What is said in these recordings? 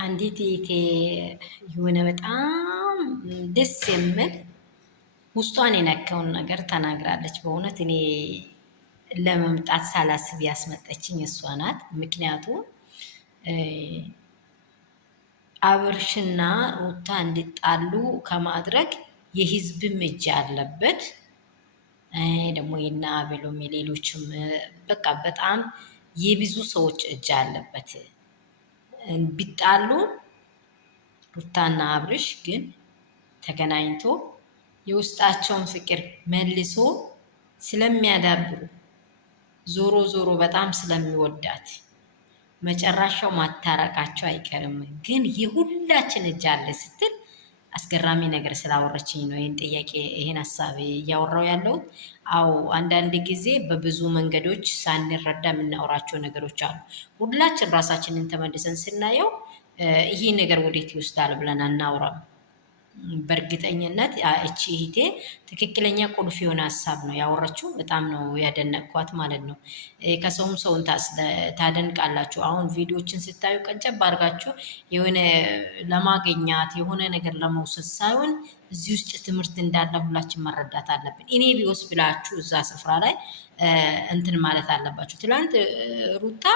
አንዲት እህቴ የሆነ በጣም ደስ የሚል ውስጧን የነካውን ነገር ተናግራለች። በእውነት እኔ ለመምጣት ሳላስብ ያስመጠችኝ እሷ ናት። ምክንያቱም አብርሽና ሩታ እንዲጣሉ ከማድረግ የህዝብም እጅ አለበት። ደግሞ የና አቤሎም የሌሎችም በቃ በጣም የብዙ ሰዎች እጅ አለበት። ቢጣሉ ሩታና አብርሽ ግን ተገናኝቶ የውስጣቸውን ፍቅር መልሶ ስለሚያዳብሩ ዞሮ ዞሮ በጣም ስለሚወዳት መጨረሻው ማታረቃቸው አይቀርም። ግን የሁላችን እጅ አለ ስትል አስገራሚ ነገር ስላወረችኝ ነው ይህን ጥያቄ ይህን ሀሳብ እያወራው ያለሁት። አዎ አንዳንድ ጊዜ በብዙ መንገዶች ሳንረዳ የምናወራቸው ነገሮች አሉ። ሁላችን ራሳችንን ተመልሰን ስናየው ይሄ ነገር ወዴት ይወስዳል ብለን አናውራም። በእርግጠኝነት እቺ እህቴ ትክክለኛ ቁልፍ የሆነ ሀሳብ ነው ያወራችው። በጣም ነው ያደነቅኳት ማለት ነው። ከሰውም ሰውን ታደንቃላችሁ። አሁን ቪዲዮችን ስታዩ ቀንጨብ አድርጋችሁ የሆነ ለማገኛት የሆነ ነገር ለመውሰድ ሳይሆን እዚህ ውስጥ ትምህርት እንዳለ ሁላችን መረዳት አለብን። እኔ ቢወስ ብላችሁ እዛ ስፍራ ላይ እንትን ማለት አለባችሁ። ትላንት ሩታ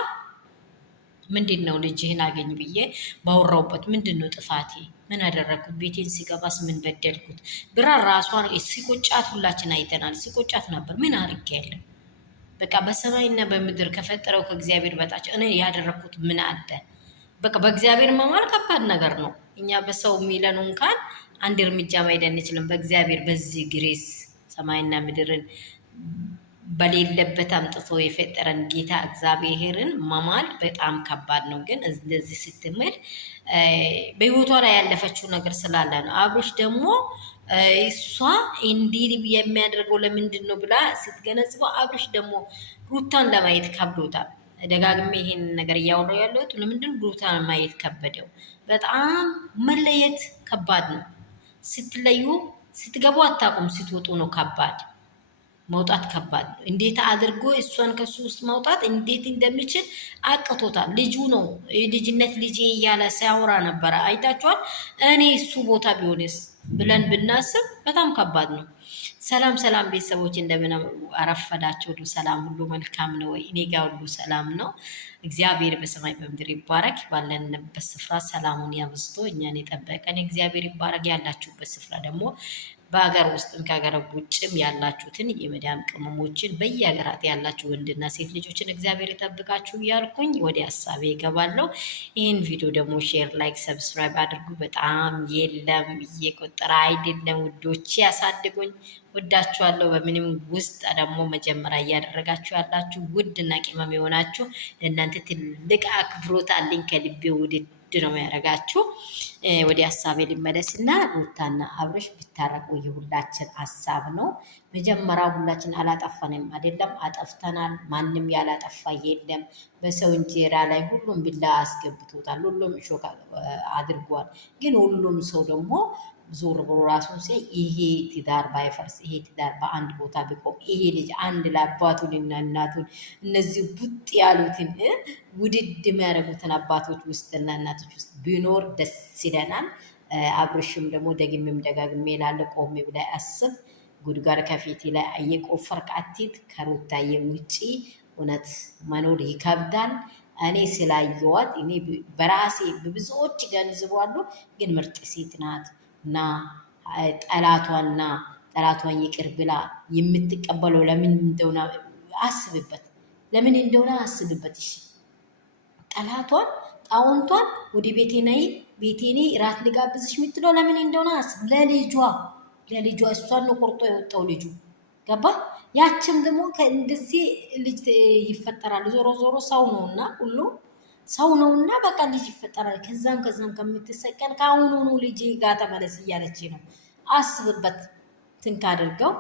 ምንድን ነው ልጅህን አገኝ ብዬ ባወራውበት ምንድን ነው ጥፋቴ? ምን አደረግኩት? ቤቴን ሲገባስ ምን በደልኩት? ብራ ራሷን ሲቆጫት ሁላችን አይተናል። ሲቆጫት ነበር። ምን አድርጌያለሁ? በቃ በሰማይና በምድር ከፈጠረው ከእግዚአብሔር በታች እኔ ያደረግኩት ምን አለ? በቃ በእግዚአብሔር መማል ከባድ ነገር ነው። እኛ በሰው የሚለን እንኳን አንድ እርምጃ ማሄድ አንችልም። በእግዚአብሔር በዚህ ግሬስ ሰማይና ምድርን በሌለበት አምጥቶ የፈጠረን ጌታ እግዚአብሔርን መማል በጣም ከባድ ነው። ግን እንደዚህ ስትምል በህይወቷ ላይ ያለፈችው ነገር ስላለ ነው። አብሮሽ ደግሞ እሷ እንዲህ የሚያደርገው ለምንድን ነው ብላ ስትገነጽበው፣ አብሮሽ ደግሞ ሩታን ለማየት ከብዶታል። ደጋግሜ ይሄን ነገር እያወራሁ ያለሁት ለምንድን ሩታን ማየት ከበደው? በጣም መለየት ከባድ ነው። ስትለዩ ስትገቡ አታውቁም፣ ስትወጡ ነው ከባድ። መውጣት ከባድ ነው። እንዴት አድርጎ እሷን ከሱ ውስጥ ማውጣት እንዴት እንደሚችል አቅቶታል። ልጁ ነው ልጅነት ልጄ እያለ ሲያወራ ነበረ። አይታችኋል። እኔ እሱ ቦታ ቢሆንስ ብለን ብናስብ በጣም ከባድ ነው። ሰላም ሰላም ቤተሰቦች እንደምን አረፈዳችሁ? ሁሉ ሰላም፣ ሁሉ መልካም ነው ወይ? እኔ ጋር ሁሉ ሰላም ነው። እግዚአብሔር በሰማይ በምድር ይባረክ። ባለንበት ስፍራ ሰላሙን ያብዝቶ እኛን የጠበቀን እግዚአብሔር ይባረክ። ያላችሁበት ስፍራ ደግሞ በሀገር ውስጥም ከሀገር ውጭም ያላችሁትን የመዳም ቅመሞችን በየሀገራት ያላችሁ ወንድና ሴት ልጆችን እግዚአብሔር ይጠብቃችሁ እያልኩኝ ወደ ሀሳቤ ይገባለሁ። ይህን ቪዲዮ ደግሞ ሼር፣ ላይክ፣ ሰብስክራይብ አድርጉ። በጣም የለም እየቆጠረ አይደለም ውዶች፣ ያሳድጉኝ። ወዳችኋለሁ። በምንም ውስጥ ደግሞ መጀመሪያ እያደረጋችሁ ያላችሁ ውድና ቅመም የሆናችሁ ለእናንተ ትልቅ አክብሮት አለኝ። ከልቤ ውድድ ነው የሚያደርጋችሁ። ወደ ሀሳቤ ሊመለስና ሩታና አብርሽ ቢታረቁ የሁላችን ሀሳብ ነው። መጀመሪያ ሁላችን አላጠፋንም አይደለም፣ አጠፍተናል። ማንም ያላጠፋ የለም። በሰው እንጀራ ላይ ሁሉም ቢላ አስገብቶታል። ሁሉም እሾክ አድርጓል። ግን ሁሉም ሰው ደግሞ ዞር ብሎ ራሱን ሲያይ ይሄ ትዳር ባይፈርስ፣ ይሄ ትዳር በአንድ ቦታ ቢቆም፣ ይሄ ልጅ አንድ ለአባቱንና እናቱን እነዚህ ቡጥ ያሉትን ውድድ የሚያደርጉትን አባቶች ውስጥና እናቶች ውስጥ ቢኖር ደስ ይለናል። አብርሽም ደግሞ ደግሜም ደጋግሜ ላለ ቆሜ ብላይ አስብ። ጉድጓድ ከፊቴ ላይ እየቆፈርክ አትሂድ። ከሩታዬ ውጪ እውነት መኖር ይከብዳል። እኔ ስላየዋት እኔ በራሴ ብዙዎች ገንዝበዋሉ። ግን ምርጥ ሴት ናት እና ጠላቷን ይቅር ብላ የምትቀበለው ለምን እንደሆነ አስብበት። ለምን እንደሆነ አስብበት። እሺ ጠላቷን ጣውንቷን ወደ ቤቴ ነይ፣ ቤቴኔ ራት ልጋብዝሽ የምትለው ለምን እንደሆነ አስብ። ለልጇ እሷን ነው ቆርጦ የወጣው ልጁ። ገባ? ያችም ደግሞ እንደዚህ ልጅ ይፈጠራል። ዞሮ ዞሮ ሰው ነውና ሁሉ ሰው ነውና በቃ ልጅ ይፈጠራል። ከዛም ከምትሰቀል ከአሁኑ ልጅ ጋር ተመለስ እያለች ነው። አስብበት። ትንክ አድርገው